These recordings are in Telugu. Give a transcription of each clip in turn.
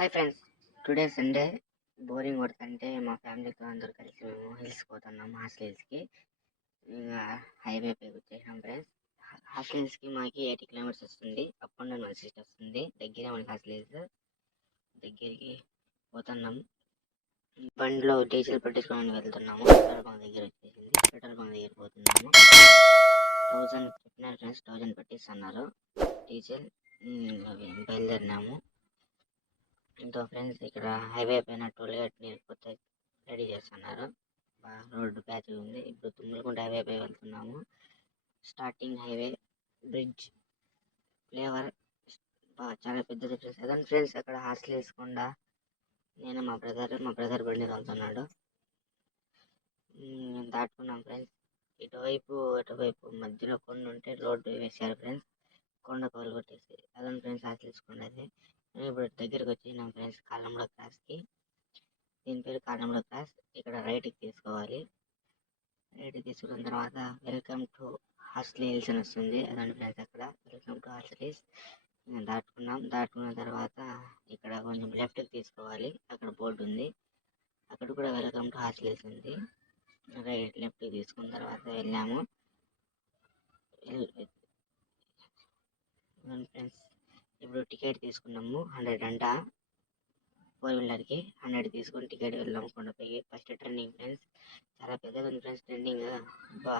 Hi friends, today Sunday boring కొడుతుంటే మా ఫ్యామిలీతో అందరూ కలిసి మేము హిల్స్కి పోతున్నాము. హాస్టల్ హిల్స్కి హైవే పైకి వచ్చేసాం ఫ్రెండ్స్. హాస్టల్ హిల్స్కి మాకి 80 కిలోమీటర్స్ వస్తుంది. అప్ అండ్ డౌన్ 160 వస్తుంది. దగ్గర మనకి హాస్టల్ హిల్స్ దగ్గరికి పోతున్నాం. బండిలో డీజిల్ పట్టించుకోవడానికి వెళ్తున్నాము. పెట్రోల్ బంక్ దగ్గర వచ్చేసింది. పెట్రోల్ బంక్ దగ్గర పోతున్నాము. 1000 చెప్పినారు ఫ్రెండ్స్, 1000 పట్టిస్తున్నారు డీజిల్. బయలుదేరినాము. ఇంకా ఫ్రెండ్స్ ఇక్కడ హైవే పైన టోల్ గేట్ కొత్త రెడీ చేస్తున్నారు. రోడ్డు ప్యాచ్ ఉంది. ఇప్పుడు తుమ్మలకుంట హైవే పై వెళ్తున్నాము. స్టార్టింగ్ హైవే బ్రిడ్జ్ ఫ్లేవర్ చాలా పెద్దది ఫ్రెండ్స్. అదే ఫ్రెండ్స్ అక్కడ హాస్టల్ వేసుకుండా నేను మా బ్రదర్ బండి వెళ్తున్నాడు. దాటుకున్నాం ఫ్రెండ్స్. అటువైపు మధ్యలో కొండ ఉంటే రోడ్డు వేసారు ఫ్రెండ్స్. కొండ కోలు కొట్టేసి అదే ఫ్రెండ్స్ హాస్టల్ వేసుకున్నది. ఇప్పుడు దగ్గరకు వచ్చినాం ఫ్రెండ్స్ కాలంలో క్రాస్కి. దీని పేరు కాలంలో క్రాస్. ఇక్కడ రైట్కి తీసుకోవాలి. రైట్కి తీసుకున్న తర్వాత వెల్కమ్ టు హాస్టల్ హిల్స్ అని వస్తుంది. అదండి ఫ్రెండ్స్ అక్కడ వెల్కమ్ టు హాస్టల్ హిల్స్ దాటుకున్న తర్వాత ఇక్కడ కొంచెం లెఫ్ట్కి తీసుకోవాలి. అక్కడ బోర్డు ఉంది. అక్కడ కూడా వెల్కమ్ టు హాస్టల్ హిల్స్ ఉంది. లెఫ్ట్కి తీసుకున్న తర్వాత వెళ్ళాము ఫ్రెండ్స్. ఇప్పుడు టికెట్ తీసుకున్నాము. 100 అంట 4 వీలర్కి. 100 తీసుకొని టికెట్ వెళ్ళాము కొండపైకి. ఫస్ట్ ట్రెండింగ్ ఫ్రెండ్స్, చాలా పెద్దగా ఉంది ఫ్రెండ్స్. ట్రెండింగ్ అబ్బా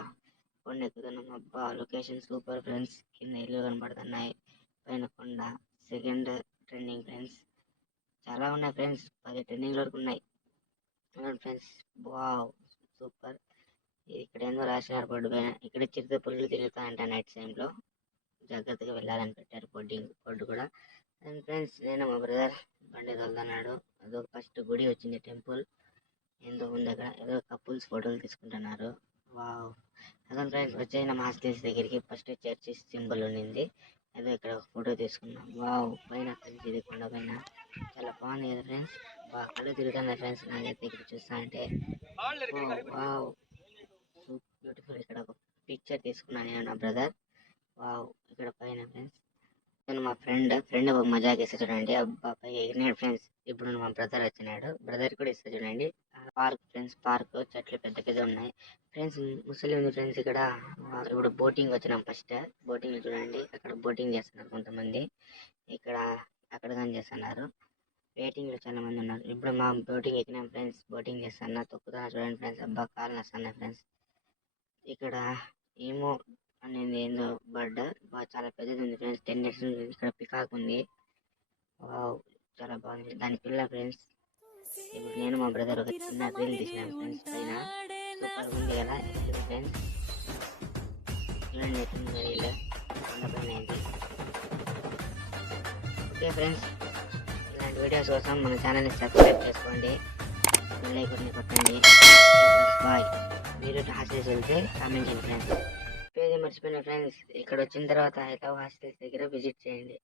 కొండ ఎక్కుతున్నాం. అబ్బా లొకేషన్ సూపర్ ఫ్రెండ్స్. కింద ఇల్లు కనబడుతున్నాయి, పైన కొండ. సెకండ్ ట్రెండింగ్ ఫ్రెండ్స్, చాలా ఉన్నాయి ఫ్రెండ్స్. 10 ట్రెండింగ్ వరకు ఉన్నాయి ఫ్రెండ్స్. Wow super. ఇక్కడ ఏందో రాసినారు బోర్డు పైన, ఇక్కడ చిరుత పుల్లు తిరుగుతా అంట నైట్ టైంలో, జాగ్రత్తగా వెళ్ళాలని పెట్టారు బోర్డు కూడా. అండ్ ఫ్రెండ్స్ నేను మా బ్రదర్ బండి వెళ్తున్నాడు. అదొక ఫస్ట్ గుడి వచ్చింది, టెంపుల్ ఏందో ఉంది అక్కడ. ఏదో కపుల్స్ ఫోటోలు తీసుకుంటున్నారు. వావ్. అదే ఫ్రెండ్స్ వచ్చేసిన మా హాస్టల్స్ దగ్గరికి. ఫస్ట్ చర్చి సింబల్ ఉండింది, ఏదో ఇక్కడ ఫోటో తీసుకున్నాం. వావ్ పైన కలిసి కొండ పైన చాలా బాగుంది కదా ఫ్రెండ్స్. బాగా కళ్ళు తిరుగుతున్నాయి ఫ్రెండ్స్ నాకైతే ఇక్కడ చూస్తా అంటే. Wow so beautiful. ఇక్కడ ఒక పిక్చర్ తీసుకున్నాను నేను నా బ్రదర్. వావ్ ఇక్కడ పైన ఫ్రెండ్స్ మా ఫ్రెండ్ ఒక మజాక్ ఇస్తా చూడండి. అబ్బా పైకి ఎగిరినాడు ఫ్రెండ్స్. ఇప్పుడు మా బ్రదర్ వచ్చినాడు, బ్రదర్ కూడా ఇస్తా చూడండి. పార్క్ ఫ్రెండ్స్, పార్క్ చెట్లు పెద్ద పెద్ద ఉన్నాయి ఫ్రెండ్స్. ముసలి ఉంది ఫ్రెండ్స్ ఇక్కడ. ఇప్పుడు బోటింగ్ వచ్చినాం. ఫస్ట్ బోటింగ్ చూడండి, అక్కడ బోటింగ్ చేస్తున్నారు కొంతమంది, ఇక్కడ అక్కడ కానీ చేస్తున్నారు. వెయిటింగ్ లో చాలా మంది ఉన్నారు. ఇప్పుడు మా బోటింగ్ ఎక్కినాం ఫ్రెండ్స్. బోటింగ్ చేస్తున్నా, తొక్కుతున్నా చూడండి ఫ్రెండ్స్. అబ్బా కాలు వస్తున్నాయి ఫ్రెండ్స్. ఇక్కడ ఏమో అనేది ఏందో బర్డ్ చాలా పెద్దది ఉంది ఫ్రెండ్స్. 10 ఇయర్స్ ఉంది. ఇక్కడ పికాక్ ఉంది. చాలా బాగుంది దాని పిల్ల ఫ్రెండ్స్. ఇప్పుడు నేను మా బ్రదర్ ఒక చిన్న రీల్ తీసినాను ఫ్రెండ్స్ పైన. సూపర్ ఉంది కదా ఫ్రెండ్స్. చూడండి రీల్ కొండపైన ఏంటి. ఓకే ఫ్రెండ్స్, ఇలాంటి వీడియోస్ కోసం మన ఛానల్ని సబ్స్క్రైబ్ చేసుకోండి, బెల్ ఐకాన్ని కొట్టండి. బాయ్. మీరు హాస్టల్స్ వెళ్తే కామెంట్ చేయండి ఫ్రెండ్స్. పేరు మర్చిపోయిన ఫ్రెండ్స్, ఇక్కడ వచ్చిన తర్వాత హైదరాబాద్ హాస్టల్స్ దగ్గర విజిట్ చేయండి.